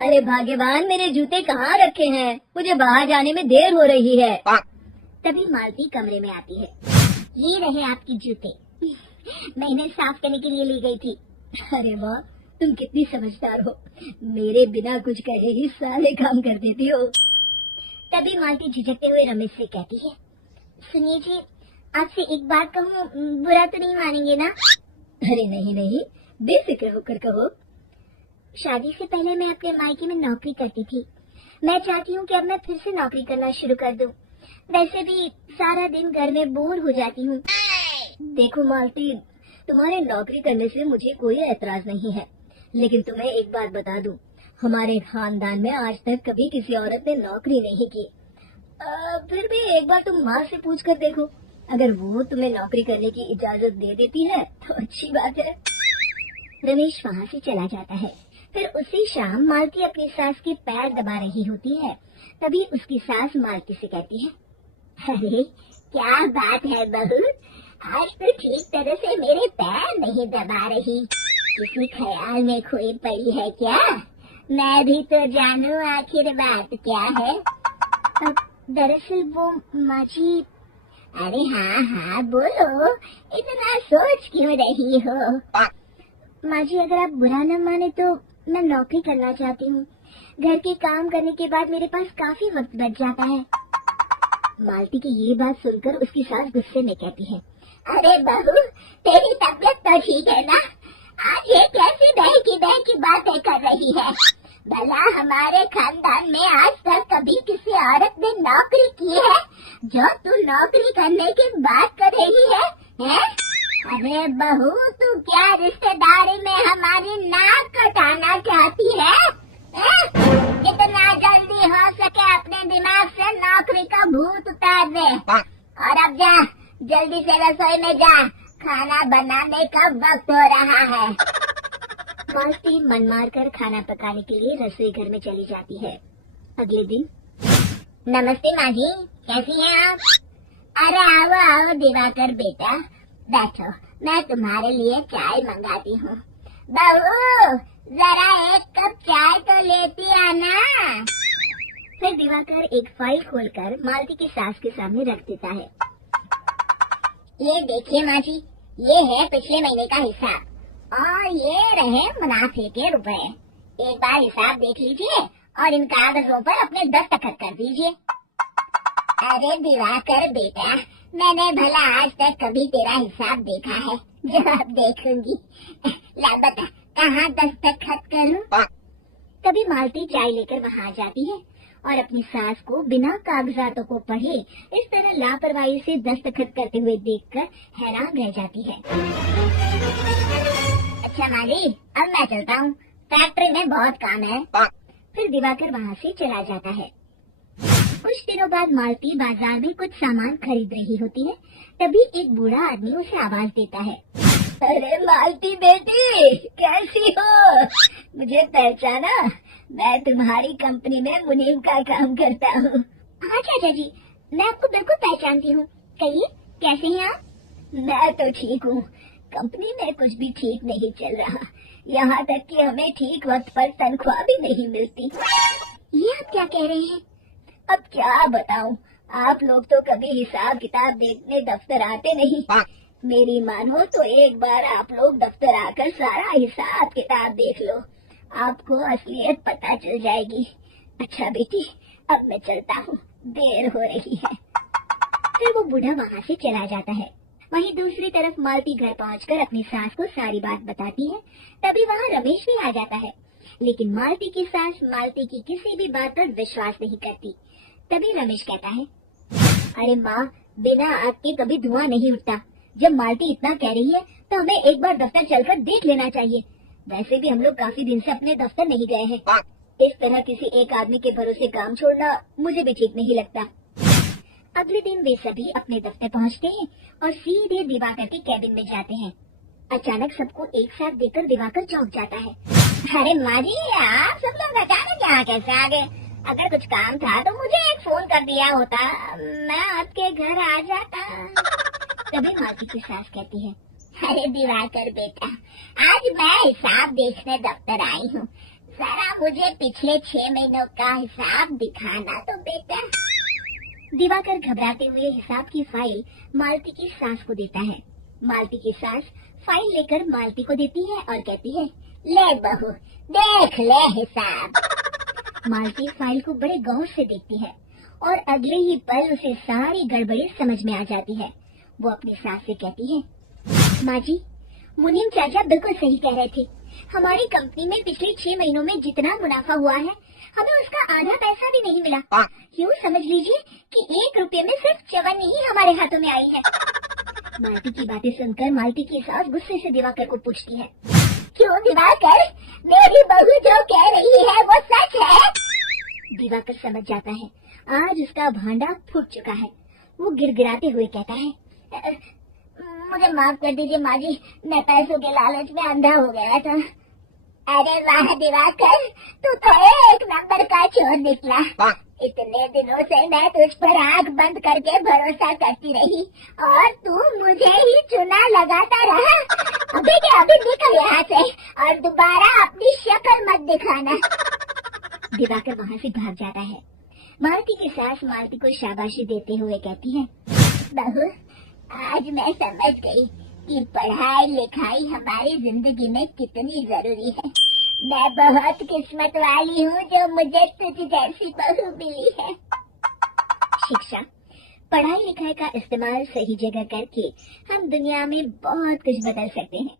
अरे भाग्यवान, मेरे जूते कहाँ रखे हैं? मुझे बाहर जाने में देर हो रही है। तभी मालती कमरे में आती है। ये रहे आपके जूते, मैं इन्हें साफ करने के लिए ले गई थी। अरे वाह, तुम कितनी समझदार हो। मेरे बिना कुछ कहे ही सारे काम कर देती हो। तभी मालती झिझकते हुए रमेश से कहती है, सुनिए जी, आपसे एक बात कहूँ, बुरा तो नहीं मानेंगे ना? अरे नहीं नहीं, बेफिक्र होकर कहो। शादी से पहले मैं अपने मायके में नौकरी करती थी। मैं चाहती हूँ कि अब मैं फिर से नौकरी करना शुरू कर दूँ। वैसे भी सारा दिन घर में बोर हो जाती हूँ। देखो मालती, तुम्हारे नौकरी करने से मुझे कोई एतराज नहीं है, लेकिन तुम्हें एक बात बता दूं, हमारे खानदान में आज तक कभी किसी औरत ने नौकरी नहीं की। फिर भी एक बार तुम माँ से पूछ कर देखो, अगर वो तुम्हें नौकरी करने की इजाजत दे देती है तो अच्छी बात है। रमेश वहाँ से चला जाता है। फिर उसी शाम मालती अपनी सास के पैर दबा रही होती है। तभी उसकी सास मालती से कहती है, अरे क्या बात है बहू, आज तो ठीक तरह से मेरे पैर नहीं दबा रही, किसी ख्याल में खोई पड़ी है क्या? मैं भी तो जानूं आखिर बात क्या है। दरअसल वो माँ जी। अरे हाँ हाँ बोलो, इतना सोच क्यों रही हो? माँ जी, अगर आप बुरा न माने तो मैं नौकरी करना चाहती हूँ। घर के काम करने के बाद मेरे पास काफी वक्त बच जाता है। मालती की ये बात सुनकर उसकी सास गुस्से में कहती है, अरे बहू, तेरी तबीयत तो ठीक है ना? आज ये कैसी बहकी बातें कर रही है? भला हमारे खानदान में आज तक कभी किसी औरत ने नौकरी की है जो तू नौकरी करने की बात कर रही है? अरे बहू, तू क्या रिश्तेदारी में हमारी नाक कटाना चाहती है? जितना जल्दी हो सके अपने दिमाग से नौकरी का भूत उतार दे, और अब जा, जल्दी से रसोई में जा, खाना बनाने का वक्त हो रहा है। मालती मन मार कर खाना पकाने के लिए रसोई घर में चली जाती है। अगले दिन। नमस्ते माँ जी, कैसी हैं आप? अरे आओ आओ दिवाकर बेटा, बैठो, मैं तुम्हारे लिए चाय मंगाती हूँ। बहू, जरा एक कप चाय तो लेती आना। फिर दिवाकर एक फाइल खोलकर मालती की सास के सामने रख देता है। ये देखिए माँ जी, ये है पिछले महीने का हिसाब, और ये रहे मुनाफे के रुपए। एक बार हिसाब देख लीजिए और इन कागजों पर अपने दस्तखत कर दीजिए। अरे दिवाकर बेटा, मैंने भला आज तक कभी तेरा हिसाब देखा है? जब देखूंगी। ला बता, कहाँ दस्तखत करूं? तभी मालती चाय लेकर वहाँ जाती है और अपनी सास को बिना कागजातों को पढ़े इस तरह लापरवाही से दस्तखत करते हुए देखकर हैरान रह जाती है। अच्छा माली, अब मैं चलता हूँ, फैक्ट्री में बहुत काम है। फिर दिवाकर वहाँ से चला जाता है। कुछ दिनों बाद मालती बाजार में कुछ सामान खरीद रही होती है। तभी एक बूढ़ा आदमी उसे आवाज देता है, अरे मालती बेटी, कैसी हो? मुझे पहचाना? मैं तुम्हारी कंपनी में मुनीम का काम करता हूँ। हाँ चाचा जी, मैं आपको बिल्कुल पहचानती हूँ। कहिए, कैसे हैं आप? मैं तो ठीक हूँ, कंपनी में कुछ भी ठीक नहीं चल रहा, यहाँ तक कि हमें ठीक वक्त पर तनख्वाह भी नहीं मिलती। ये आप क्या कह रहे हैं? अब क्या बताऊँ, आप लोग तो कभी हिसाब किताब देखने दफ्तर आते नहीं। मेरी मानो तो एक बार आप लोग दफ्तर आकर सारा हिसाब किताब देख लो, आपको असलियत पता चल जाएगी। अच्छा बेटी, अब मैं चलता हूँ, देर हो रही है। फिर वो बूढ़ा वहाँ से चला जाता है। वहीं दूसरी तरफ मालती घर पहुँचकर अपनी सास को सारी बात बताती है। तभी वहाँ रमेश भी आ जाता है, लेकिन मालती की सास मालती की किसी भी बात पर विश्वास नहीं करती। तभी रमेश कहता है, अरे माँ, बिना आग के कभी धुआं नहीं उठता। जब मालती इतना कह रही है तो हमें एक बार दफ्तर चलकर देख लेना चाहिए। वैसे भी हम लोग काफी दिन से अपने दफ्तर नहीं गए हैं। इस तरह किसी एक आदमी के भरोसे काम छोड़ना मुझे भी ठीक नहीं लगता। अगले दिन वे सभी अपने दफ्तर पहुंचते हैं और सीधे दिवाकर के कैबिन में जाते हैं। अचानक सबको एक साथ देखकर दिवाकर चौंक जाता है। अरे माँ जी, आप सब लोग अचानक यहाँ कैसे आ गए? अगर कुछ काम था तो मुझे एक फोन कर दिया होता, मैं आपके घर आ जाता। तभी मालती की सास कहती है, अरे दिवाकर बेटा, आज मैं हिसाब देखने दफ्तर आई हूँ। जरा मुझे पिछले 6 महीनों का हिसाब दिखाना तो बेटा। दिवाकर घबराते हुए हिसाब की फाइल मालती की सास को देता है। मालती की सास फाइल लेकर मालती को देती है और कहती है, ले बहू, देख ले हिसाब। मालती फाइल को बड़े गौर से देखती है और अगले ही पल उसे सारी गड़बड़ी समझ में आ जाती है। वो अपनी सास से कहती है, माँ जी, मुनीम चाचा बिल्कुल सही कह रहे थे। हमारी कंपनी में पिछले 6 महीनों में जितना मुनाफा हुआ है, हमें उसका आधा पैसा भी नहीं मिला। यूँ समझ लीजिए कि 1 रुपये में सिर्फ चवन्नी ही हमारे हाथों में आई है। मालती की बातें सुनकर मालती की सास गुस्से से दिवाकर को पूछती है, क्यों दिवाकर, मेरी बहू जो कह रही है वो सच है? दिवाकर समझ जाता है आज उसका भांडा फूट चुका है। वो गिड़गिड़ाते हुए कहता है, मुझे माफ कर दीजिए माँ जी, मैं पैसों के लालच में अंधा हो गया था। अरे वाह दिवाकर, तू तो 1 नंबर का चोर निकला। इतने दिनों से मैं तुझ पर आंख बंद करके भरोसा करती रही और तू मुझे ही चुना लगाता रहा। अभी के अभी निकल यहाँ से और दोबारा अपनी शक्ल मत दिखाना। दिवाकर वहाँ से भाग जाता है। मालती की सास मालती को शाबाशी देते हुए कहती है, बहू, आज मैं समझ गई कि पढ़ाई लिखाई हमारी जिंदगी में कितनी जरूरी है। मैं बहुत किस्मत वाली हूँ जो मुझे तुझ जैसी बहू मिली है। शिक्षा, पढ़ाई लिखाई का इस्तेमाल सही जगह करके हम दुनिया में बहुत कुछ बदल सकते हैं।